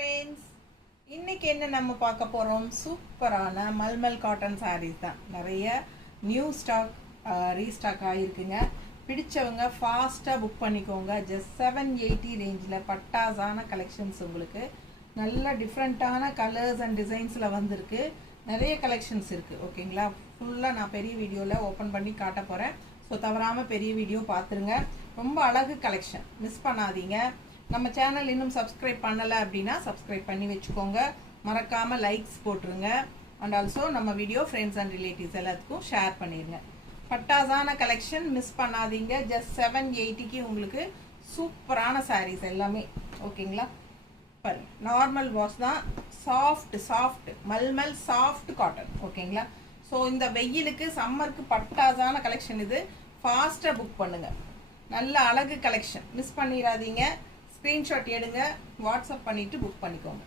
Friends, இன்னைக்கு என்ன நம்ம பார்க்க போகிறோம்? சூப்பரான மல்மல் காட்டன் சாரீஸ் தான். நிறைய நியூ ஸ்டாக் ரீஸ்டாக் ஆகிருக்குங்க. பிடிச்சவங்க ஃபாஸ்ட்டாக புக் பண்ணிக்கோங்க. ஜஸ்ட் 780 ரேஞ்சில் பட்டாஸான கலெக்ஷன்ஸ் உங்களுக்கு நல்ல டிஃப்ரெண்ட்டான கலர்ஸ் அண்ட் டிசைன்ஸில் வந்திருக்கு. நிறைய கலெக்ஷன்ஸ் இருக்குது. ஓகேங்களா? ஃபுல்லாக நான் பெரிய வீடியோவில் ஓப்பன் பண்ணி காட்ட போகிறேன். ஸோ தவறாமல் பெரிய வீடியோ பார்த்துருங்க. ரொம்ப அழகு கலெக்ஷன், மிஸ் பண்ணாதீங்க. நம்ம சேனல் இன்னும் சப்ஸ்கிரைப் பண்ணலை அப்படின்னா சப்ஸ்கிரைப் பண்ணி வச்சுக்கோங்க. மறக்காமல் லைக்ஸ் போட்டுருங்க. அண்ட் ஆல்சோ நம்ம வீடியோ ஃப்ரெண்ட்ஸ் அண்ட் ரிலேட்டிவ்ஸ் எல்லாத்துக்கும் ஷேர் பண்ணிடுங்க. பட்டாசான கலெக்ஷன், மிஸ் பண்ணாதீங்க. ஜஸ்ட் 780க்கு உங்களுக்கு சூப்பரான சாரீஸ் எல்லாமே. ஓகேங்களா? பாருங்க, நார்மல் வாஷ் தான். Soft mulmul soft cotton. ஓகேங்களா? ஸோ இந்த வெயிலுக்கு சம்மருக்கு பட்டாசான கலெக்ஷன் இது. ஃபாஸ்ட்டாக புக் பண்ணுங்கள். நல்ல அழகு கலெக்ஷன், மிஸ் பண்ணிடாதீங்க. ஸ்க்ரீன்ஷாட் எடுங்க, வாட்ஸ்அப் பண்ணிவிட்டு புக் பண்ணிக்கோங்க.